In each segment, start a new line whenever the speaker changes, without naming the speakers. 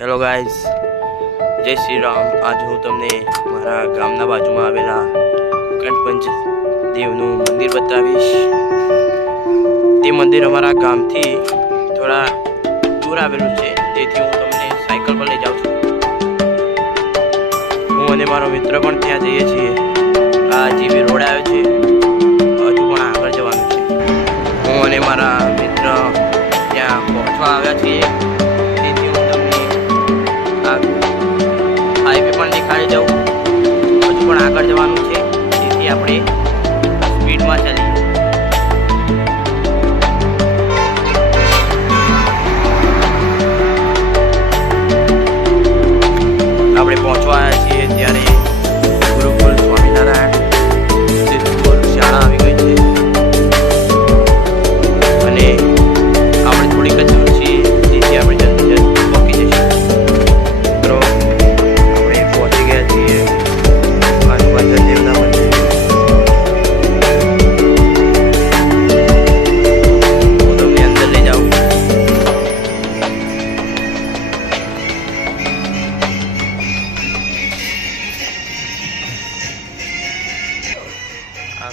Hello guys જય શ્રી રામ. આજે હું તમને મારા ગામના બાજુમાં આવેલા કંઠપંચ દેવનું મંદિર બતાવીશ. તે મંદિર અમારા ગામથી થોડા દૂર આવેલું છે. તેથી હું તમને સાયકલ પર લઈ જાઉં છું. હું અને મારો મિત્ર પણ ત્યાં જઈએ છીએ. આ જે રોડ આવ્યો છે, હજુ પણ આગળ જવાનું છે. હું અને મારા મિત્ર ત્યાં પહોંચવા આવ્યા છીએ. દેખાડી દઉં. હજુ પણ આગળ જવાનું છે. જેથી આપણે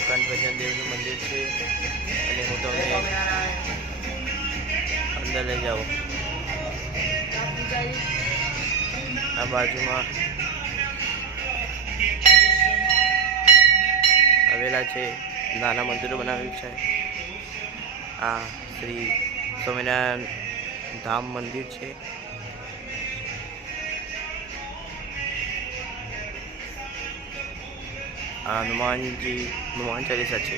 આ ભજન દેવનું મંદિર છે. અને હું તમને અંદર લઈ જાઉં. આ બાજુમાં આવેલા છે નાના મંદિરો બનાવ્યું છે. આ શ્રી સ્વામિનારાયણ ધામ મંદિર છે. હનુમાનજી હનુમાન ચાલીસા છે